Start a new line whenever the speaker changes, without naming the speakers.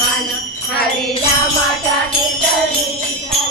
मान राहिलेले भान हरिला माता